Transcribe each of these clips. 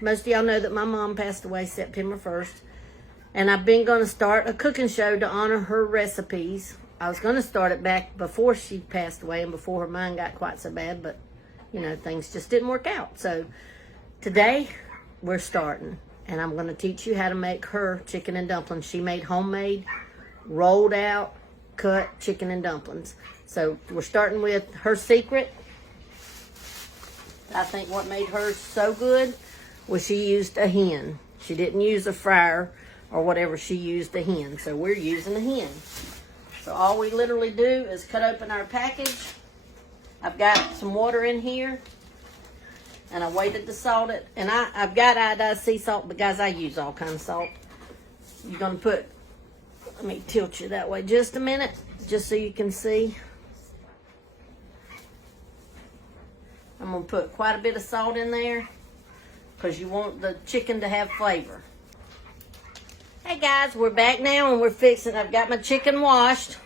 most of y'all know that my mom passed away September 1st. And I've been going to start a cooking show to honor her recipes. I was going to start it back before she passed away and before her mind got quite so bad. But, you know, things just didn't work out. So today we're starting. And I'm going to teach you how to make her chicken and dumplings. She made homemade, rolled out, cut chicken and dumplings. So we're starting with her secret. I think what made hers so good was she used a hen. She didn't use a fryer or whatever. She used a hen. So we're using a hen. So all we literally do is cut open our package. I've got some water in here. And I waited to salt it. And I've got iodized sea salt, but guys, I use all kinds of salt. You're going to put, let me tilt you that way just a minute, just so you can see. I'm going to put quite a bit of salt in there because you want the chicken to have flavor. Hey guys, we're back now and we're fixing, I've got my chicken washed,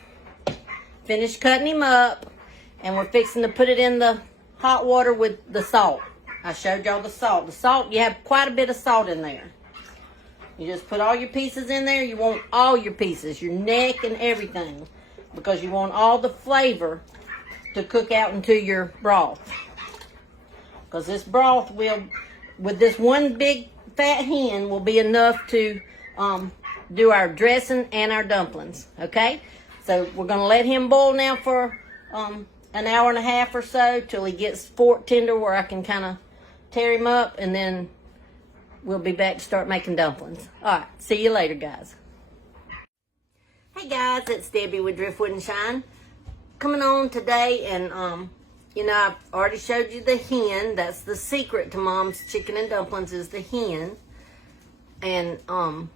finished cutting him up, and we're fixing to put it in the hot water with the salt. I showed y'all the salt. The salt, you have quite a bit of salt in there. You just put all your pieces in there. You want all your pieces, your neck and everything, because you want all the flavor to cook out into your broth. Because this broth will, with this one big fat hen, will be enough to do our dressing and our dumplings. Okay? So we're going to let him boil now for an hour and a half or so till he gets fork tender where I can kind of tear him up, and then we'll be back to start making dumplings. All right, see you later, guys. Hey guys, it's Debbie with Driftwood and Shine. Coming on today, and you know, I've already showed you the hen. That's the secret to Mom's chicken and dumplings, is the hen. And now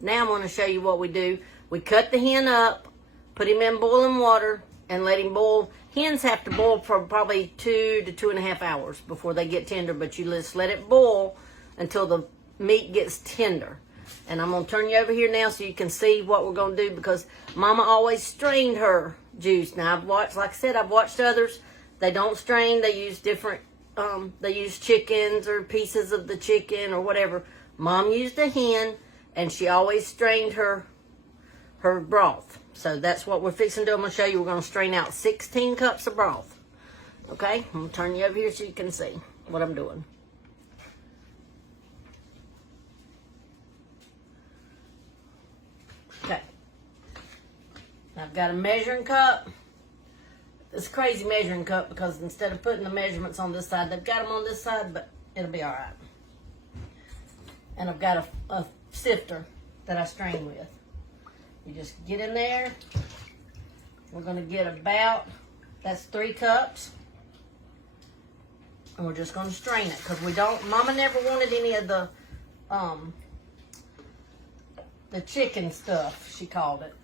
I'm going to show you what we do. We cut the hen up, put him in boiling water, and let him boil. Hens have to boil for probably 2 to 2.5 hours before they get tender, but you just let it boil until the meat gets tender. And I'm going to turn you over here now so you can see what we're going to do, because Mama always strained her juice. Now, I've watched, like I said, I've watched others. They don't strain. They use different, they use chickens or pieces of the chicken or whatever. Mom used a hen, and she always strained her broth. So that's what we're fixing to do. I'm going to show you. We're going to strain out 16 cups of broth. Okay? I'm going to turn you over here so you can see what I'm doing. Okay. I've got a measuring cup. It's a crazy measuring cup because instead of putting the measurements on this side, they've got them on this side, but it'll be all right. And I've got a sifter that I strain with. You just get in there. We're going to get about, that's 3 cups. And we're just going to strain it because we don't, Mama never wanted any of the chicken stuff, she called it.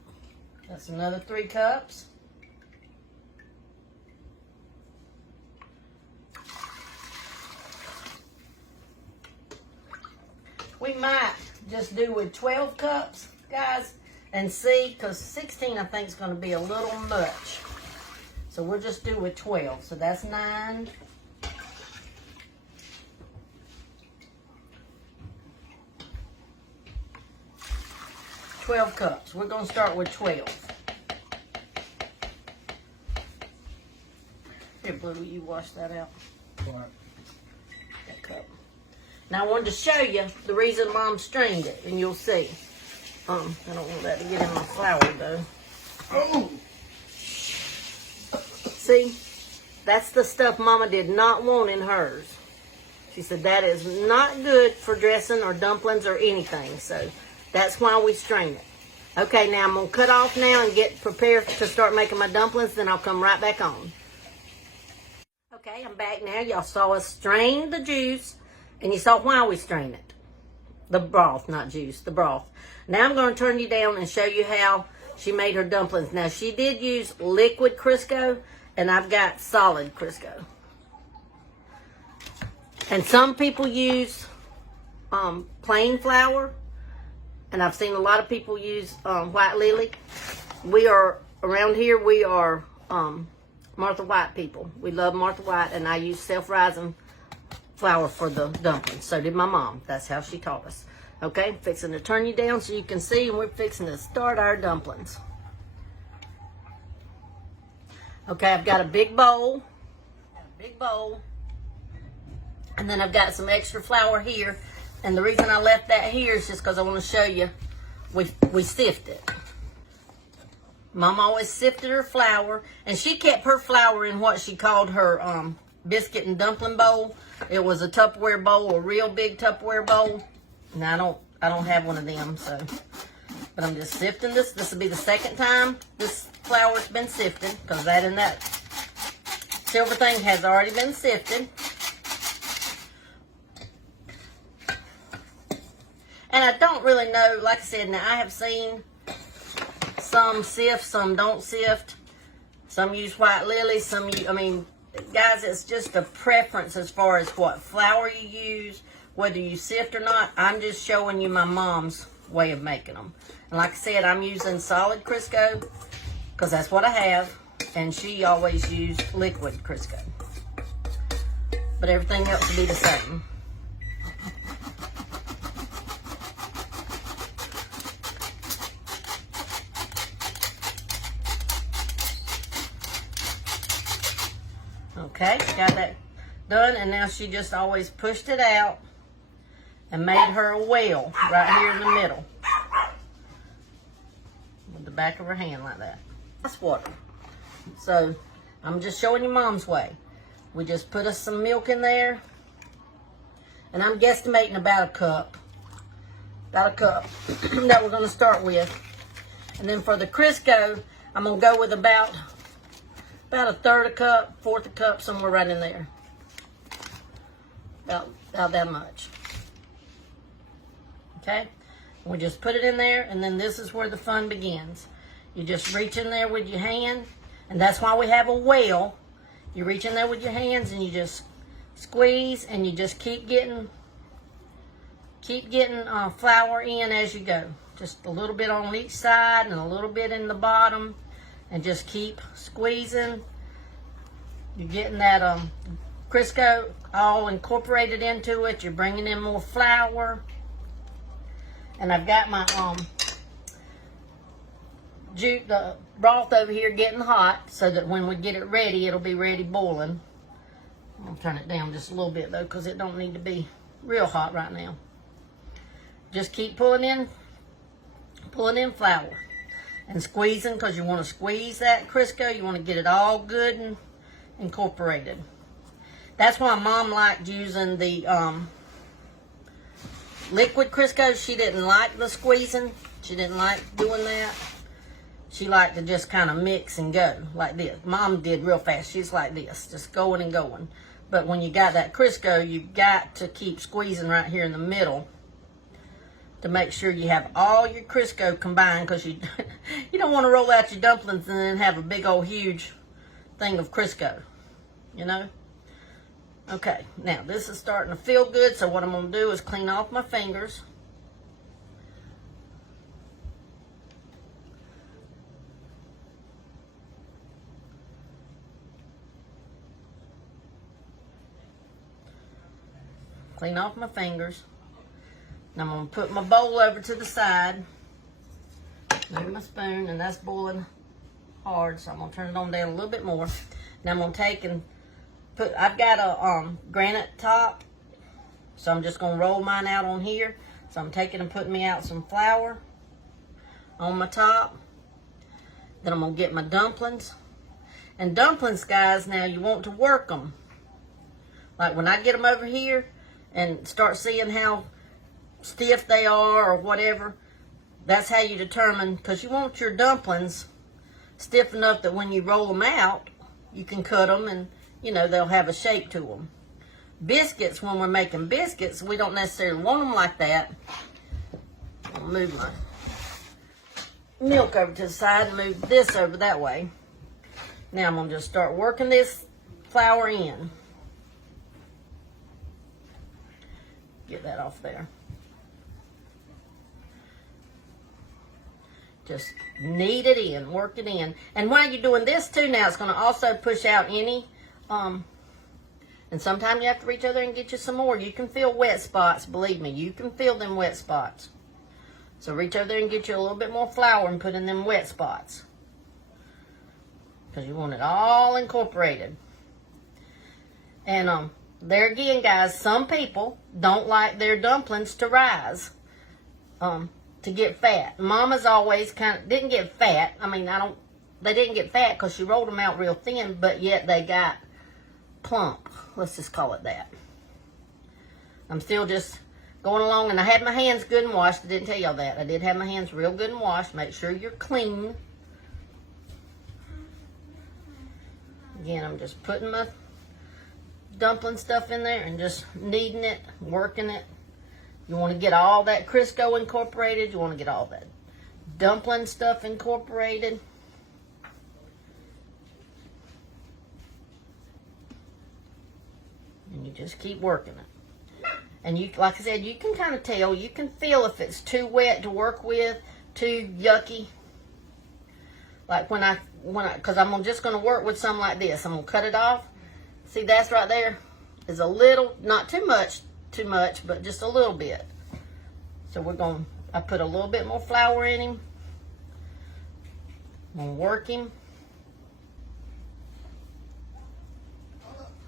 That's another 3 cups. We might just do with 12 cups, guys. And see, because 16 I think is going to be a little much. So we'll just do with 12. So that's 9. $12 cups. We're going to start with 12. Here, Blue, will you wash that out? What? That cup. Now I wanted to show you the reason Mom strained it, and you'll see. I don't want that to get in my flour though. Oh! See, that's the stuff Mama did not want in hers. She said that is not good for dressing or dumplings or anything. So that's why we strain it. Okay, now I'm going to cut off now and get prepared to start making my dumplings. Then I'll come right back on. Okay, I'm back now. Y'all saw us strain the juice. And you saw why we strain it. The broth, not juice, the broth. Now I'm going to turn you down and show you how she made her dumplings. Now she did use liquid Crisco, and I've got solid Crisco. And some people use plain flour, and I've seen a lot of people use white lily. We are, around here, we are Martha White people. We love Martha White, and I use self-rising flour for the dumplings. So did my mom. That's how she taught us. Okay, fixing to turn you down so you can see, and we're fixing to start our dumplings. Okay, I've got a big bowl. And then I've got some extra flour here. And the reason I left that here is just because I want to show you we sift it. Mom always sifted her flour, and she kept her flour in what she called her biscuit and dumpling bowl. It was a Tupperware bowl, a real big Tupperware bowl. And I don't have one of them, so. But I'm just sifting this. This will be the second time this flour's been sifted, because that and that silver thing has already been sifted. And I don't really know, like I said, now I have seen some sift, some don't sift. Some use white lily, some use, I mean, guys, it's just a preference as far as what flour you use, whether you sift or not. I'm just showing you my mom's way of making them. And like I said, I'm using solid Crisco because that's what I have. And she always used liquid Crisco. But everything else will be the same. Okay, got that done, and now she just always pushed it out and made her a well right here in the middle with the back of her hand like that. That's water. So I'm just showing you Mom's way. We just put us some milk in there, and I'm guesstimating about a cup that we're going to start with. And then for the Crisco, I'm going to go with about a third a cup, fourth a cup, somewhere right in there. About that much. Okay? We just put it in there, and then this is where the fun begins. You just reach in there with your hand, and that's why we have a well. You reach in there with your hands, and you just squeeze, and you just keep getting flour in as you go. Just a little bit on each side, and a little bit in the bottom. And just keep squeezing. You're getting that Crisco all incorporated into it. You're bringing in more flour. And I've got my the broth over here getting hot so that when we get it ready, it'll be ready boiling. I'm going to turn it down just a little bit though, because it don't need to be real hot right now. Just keep pulling in flour. And squeezing, because you want to squeeze that Crisco. You want to get it all good and incorporated. That's why Mom liked using the liquid Crisco. She didn't like the squeezing. She didn't like doing that. She liked to just kind of mix and go like this. Mom did real fast. She's like this, just going and going. But when you got that Crisco, you got to keep squeezing right here in the middle to make sure you have all your Crisco combined, because you don't want to roll out your dumplings and then have a big old huge thing of Crisco, you know? Okay, now this is starting to feel good, so what I'm going to do is clean off my fingers. Clean off my fingers. Now I'm going to put my bowl over to the side. Move my spoon, and that's boiling hard, so I'm going to turn it on down a little bit more. Now I'm going to take and put, I've got a granite top, so I'm just going to roll mine out on here. So I'm taking and putting me out some flour on my top. Then I'm going to get my dumplings. And dumplings, guys, now you want to work them. Like when I get them over here and start seeing how stiff they are or whatever, that's how you determine, because you want your dumplings stiff enough that when you roll them out, you can cut them and, you know, they'll have a shape to them. Biscuits, when we're making biscuits, we don't necessarily want them like that. I'll move my milk over to the side and move this over that way. Now I'm going to just start working this flour in. Get that off there. Just knead it in, work it in. And while you're doing this too, now it's going to also push out any And sometimes you have to reach over there and get you some more. You can feel wet spots, believe me. You can feel them wet spots. So reach over there and get you a little bit more flour and put in them wet spots. Because you want it all incorporated. And there again, guys, some people don't like their dumplings to rise, to get fat. Mama's always didn't get fat. I mean, they didn't get fat because she rolled them out real thin, but yet they got plump. Let's just call it that. I'm still just going along, and I had my hands good and washed. I didn't tell y'all that. I did have my hands real good and washed. Make sure you're clean. Again, I'm just putting my dumpling stuff in there and just kneading it, working it. You want to get all that Crisco incorporated. You want to get all that dumpling stuff incorporated. And you just keep working it. And you, like I said, you can kind of tell, you can feel if it's too wet to work with, too yucky. Like because I'm just going to work with some like this. I'm going to cut it off. See, that's right there is a little, not too much, but just a little bit. So I put a little bit more flour in him. I'm going to work him.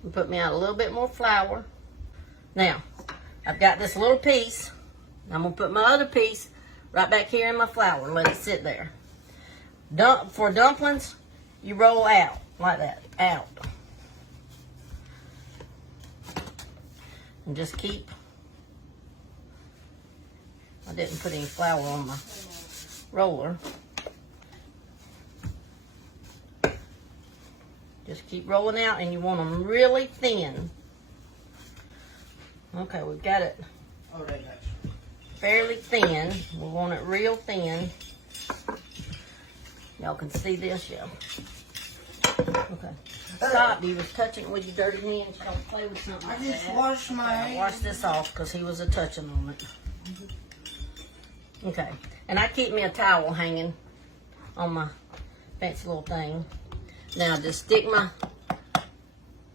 And put me out a little bit more flour. Now, I've got this little piece. I'm going to put my other piece right back here in my flour and let it sit there. For dumplings, you roll out like that, out. And just keep. I didn't put any flour on my roller. Just keep rolling out, and you want them really thin. Okay, we've got it fairly thin. We want it real thin. Y'all can see this, yeah. Okay. Stop, you was touching it with your dirty hands. Don't play with something like that. I just washed my hands. Wash this off because he was touching on it. Okay. And I keep me a towel hanging on my fancy little thing. Now just stick my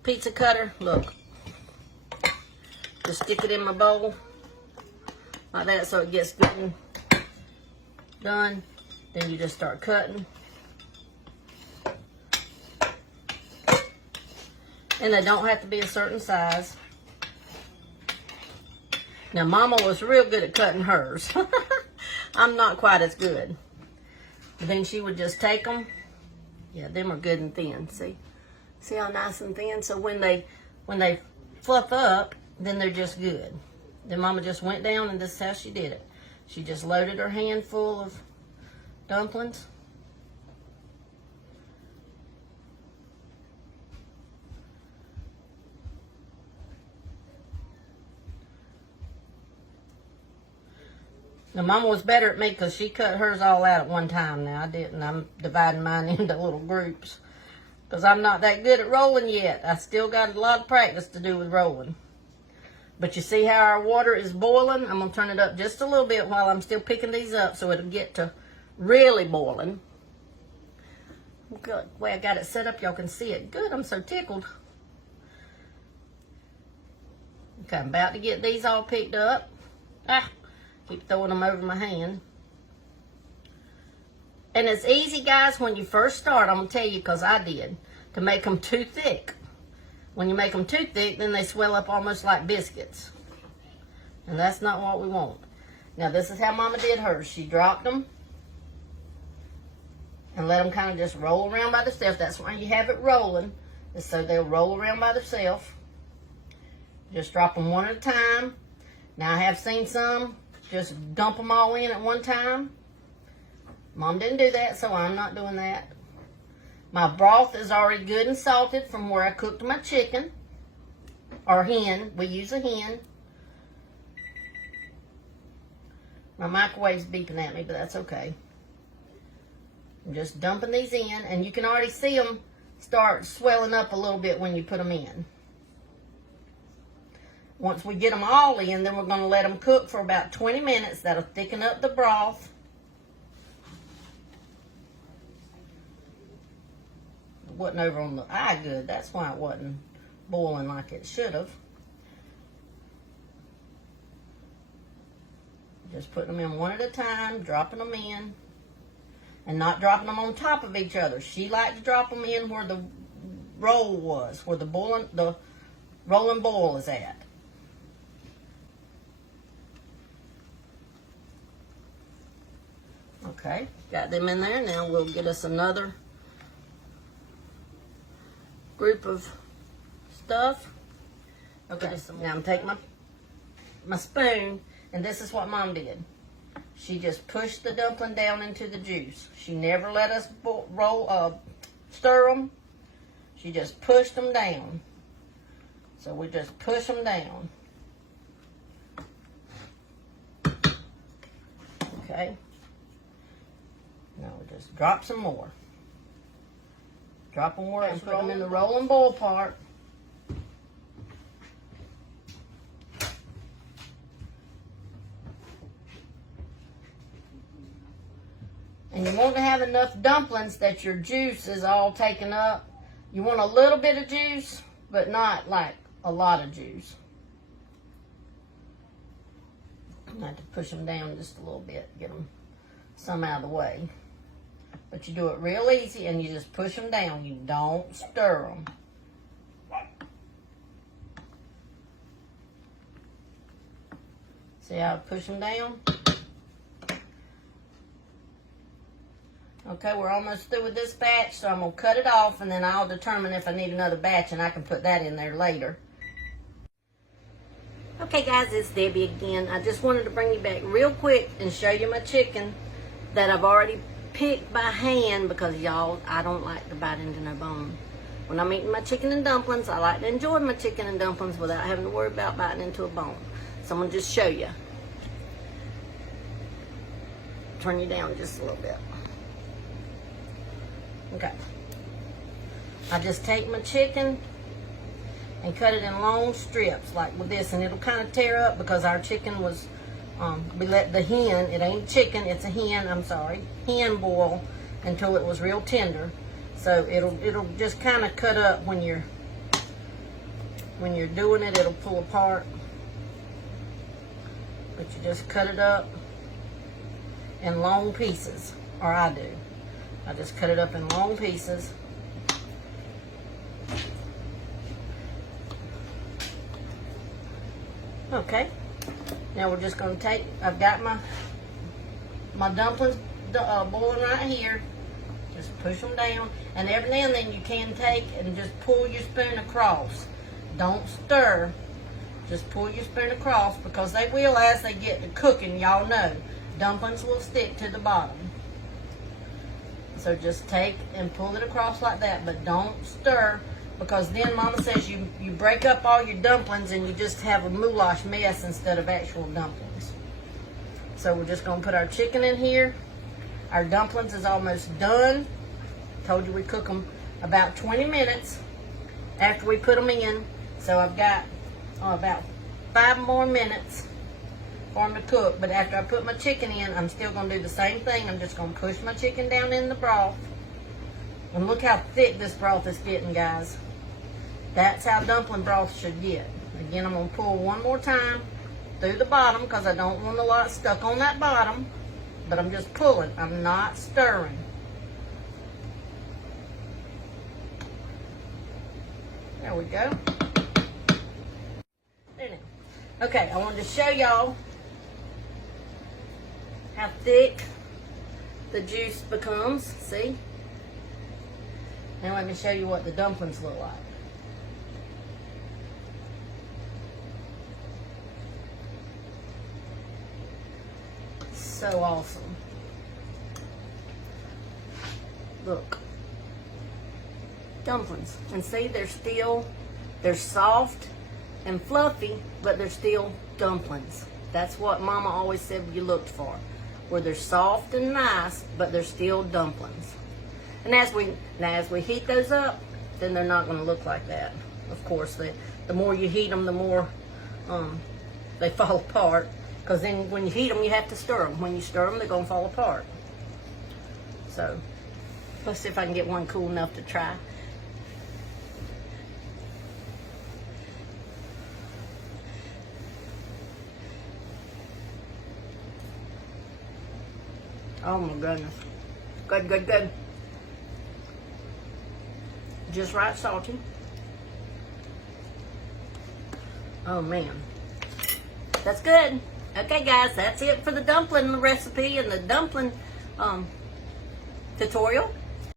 pizza cutter. Look. Just stick it in my bowl. Like that so it gets good and done. Then you just start cutting. And they don't have to be a certain size. Now, Mama was real good at cutting hers. I'm not quite as good. But then she would just take them. Yeah, them are good and thin. See? See how nice and thin? So when they fluff up, then they're just good. Then Mama just went down, and this is how she did it. She just loaded her hand full of dumplings. Now, Mama was better at me because she cut hers all out at one time. Now, I didn't. I'm dividing mine into little groups because I'm not that good at rolling yet. I still got a lot of practice to do with rolling. But you see how our water is boiling? I'm going to turn it up just a little bit while I'm still picking these up so it'll get to really boiling. Good. The way I got it set up, y'all can see it. Good. I'm so tickled. Okay, I'm about to get these all picked up. Keep throwing them over my hand. And it's easy, guys, when you first start, I'm going to tell you because I did, to make them too thick. When you make them too thick, then they swell up almost like biscuits. And that's not what we want. Now, this is how Mama did hers. She dropped them and let them kind of just roll around by themselves. That's why you have it rolling, is so they'll roll around by themselves. Just drop them one at a time. Now, I have seen some just dump them all in at one time. Mom didn't do that, so I'm not doing that. My broth is already good and salted from where I cooked my chicken. Or hen. We use a hen. My microwave's beeping at me, but that's okay. I'm just dumping these in, and you can already see them start swelling up a little bit when you put them in. Once we get them all in, then we're going to let them cook for about 20 minutes. That'll thicken up the broth. It wasn't over on the eye good. That's why it wasn't boiling like it should have. Just putting them in one at a time, dropping them in, and not dropping them on top of each other. She liked to drop them in where the roll was, where the rolling boil is at. Okay, got them in there. Now we'll get us another group of stuff. Okay, now I'm taking my spoon, and this is what Mom did. She just pushed the dumpling down into the juice. She never let us stir them. She just pushed them down. So we just push them down. Okay. Now we just drop some more. Drop them where and put them in the rolling boil part. And you want to have enough dumplings that your juice is all taken up. You want a little bit of juice, but not like a lot of juice. I have to push them down just a little bit, get them some out of the way. But you do it real easy, and you just push them down. You don't stir them. See how I push them down? Okay, we're almost through with this batch, so I'm going to cut it off, and then I'll determine if I need another batch, and I can put that in there later. Okay, guys, it's Debbie again. I just wanted to bring you back real quick and show you my chicken that I've already picked by hand because, y'all, I don't like to bite into no bone. When I'm eating my chicken and dumplings, I like to enjoy my chicken and dumplings without having to worry about biting into a bone. So I'm going to just show you. Turn you down just a little bit. Okay. I just take my chicken and cut it in long strips like with this, and it'll kind of tear up because our chicken was, we let the hen, it ain't chicken, it's a hen, I'm sorry, hen boil until it was real tender. So it'll just kind of cut up when you're doing it, it'll pull apart. But you just cut it up in long pieces, or I do. I just cut it up in long pieces. Okay, now we're just going to take, I've got my dumplings boiling right here. Just push them down, and every now and then you can take and just pull your spoon across. Don't stir, just pull your spoon across, because they will, as they get to cooking, y'all know, dumplings will stick to the bottom. So just take and pull it across like that, but don't stir, because then Mama says you break up all your dumplings and you just have a moulash mess instead of actual dumplings. So we're just going to put our chicken in here. Our dumplings is almost done. Told you we cook them about 20 minutes after we put them in. So I've got about 5 more minutes for them to cook. But after I put my chicken in, I'm still going to do the same thing. I'm just going to push my chicken down in the broth. And look how thick this broth is getting, guys. That's how dumpling broth should get. Again, I'm going to pull one more time through the bottom because I don't want a lot stuck on that bottom. But I'm just pulling. I'm not stirring. There we go. There now. Okay, I wanted to show y'all how thick the juice becomes. See? Now let me show you what the dumplings look like. So awesome. Look. Dumplings. And see, they're soft and fluffy, but they're still dumplings. That's what Mama always said you looked for. Where they're soft and nice, but they're still dumplings. And as we heat those up, then they're not going to look like that. Of course, the more you heat them, the more they fall apart. Because then when you heat them, you have to stir them. When you stir them, they're going to fall apart. So, let's see if I can get one cool enough to try. Oh my goodness. Good, good, good. Just right salty. Oh man. That's good. Okay guys, that's it for the dumpling recipe and the dumpling tutorial.